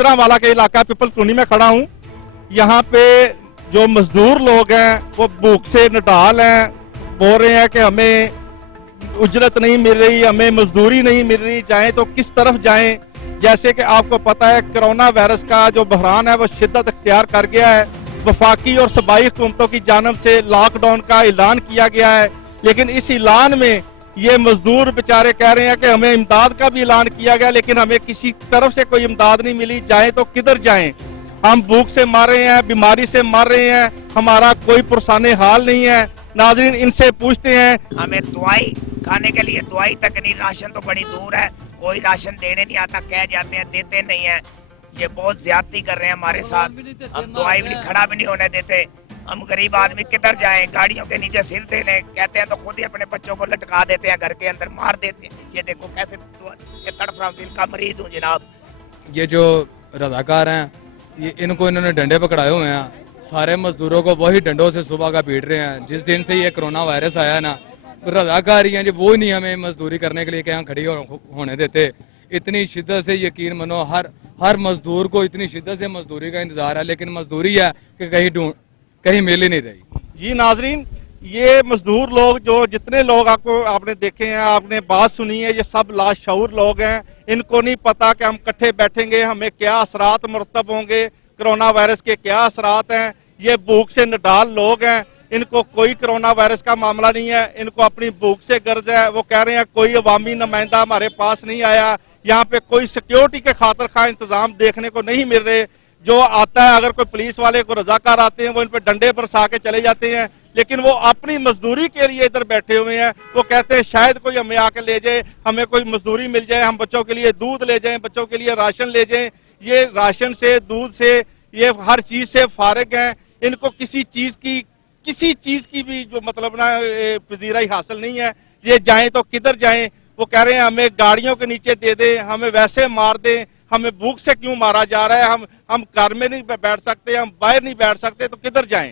गुजरांवाला के इलाका people colony में खड़ा हूँ। यहाँ पे जो मजदूर लोग हैं वो भूख से निढाल हैं, बोल रहे हैं कि हमें उजरत नहीं मिल रही, हमें मजदूरी नहीं मिल रही, जाएं तो किस तरफ जाएं। जैसे कि आपको पता है कोरोना वायरस का जो बहरान है वो शिद्दत अख्तियार कर गया है। वफाकी और सूबाई हुकूमतों की जानिब से लॉकडाउन का ऐलान किया गया है, लेकिन इस ऐलान में ये मजदूर बेचारे कह रहे हैं कि हमें इमदाद का भी ऐलान किया गया लेकिन हमें किसी तरफ से कोई इमदाद नहीं मिली, जाएं तो किधर जाएं। हम भूख से मर रहे हैं, बीमारी से मर रहे हैं, हमारा कोई पुरसाने हाल नहीं है। नाजरीन इनसे पूछते हैं, हमें दवाई खाने के लिए दवाई तक नहीं, राशन तो बड़ी दूर है, कोई राशन देने नहीं आता, कह जाते हैं देते नहीं है। ये बहुत ज्यादती कर रहे हैं हमारे साथ, हम दवाई भी खड़ा भी नहीं होने देते। हम गरीब आदमी किधर जाएं, गाड़ियों के नीचे सिर दे लें, कहते हैं तो खुद ही अपने बच्चों को लटका देते हैं, घर के अंदर मार देते हैं। ये देखो कैसे ये तड़फ रहा, दिल का मरीज हूँ जनाब। ये जो रजाकार हैं ये इनको इन्होंने डंडे पकड़ाए हुए हैं, सारे मजदूरों को वही डंडों से सुबह का पीट रहे हैं। जिस दिन से ये कोरोना वायरस आया है ना, रजाकार ही हैं जो वो नहीं हमें मजदूरी करने के लिए कहीं खड़ी होने देते। इतनी शिद्दत से यकीन मानो हर मजदूर को इतनी शिद्दत से मजदूरी का इंतजार है, लेकिन मजदूरी है कि कहीं मिल ही नहीं रही। जी नाजरीन, ये मजदूर लोग जो जितने लोग आपने देखे हैं, आपने बात सुनी है, ये सब लाशऊर लोग हैं। इनको नहीं पता कि हम इकट्ठे बैठेंगे हमें क्या असरात मुरतब होंगे, कोरोना वायरस के क्या असरात हैं। ये भूख से निढाल लोग हैं, इनको कोई कोरोना वायरस का मामला नहीं है, इनको अपनी भूख से गर्ज है। वो कह रहे हैं कोई अवामी नुमाइंदा हमारे पास नहीं आया, यहाँ पे कोई सिक्योरिटी के खातिर खा इंतजाम देखने को नहीं मिल रहे। जो आता है, अगर कोई पुलिस वाले को रजाकार आते हैं वो इन पे डंडे बरसा के चले जाते हैं, लेकिन वो अपनी मजदूरी के लिए इधर बैठे हुए हैं। वो कहते हैं शायद कोई हमें आके ले जाए, हमें कोई मजदूरी मिल जाए, हम बच्चों के लिए दूध ले जाएं, बच्चों के लिए राशन ले जाएं। ये राशन से, दूध से, ये हर चीज से फारिग हैं। इनको किसी चीज की भी जो मतलब ना पजीराई हासिल नहीं है। ये जाएं तो किधर जाएं। वो कह रहे हैं हमें गाड़ियों के नीचे दे दें, हमें वैसे मार दें, हमें भूख से क्यों मारा जा रहा है, हम घर में नहीं बैठ सकते, हम बाहर नहीं बैठ सकते, तो किधर जाएं।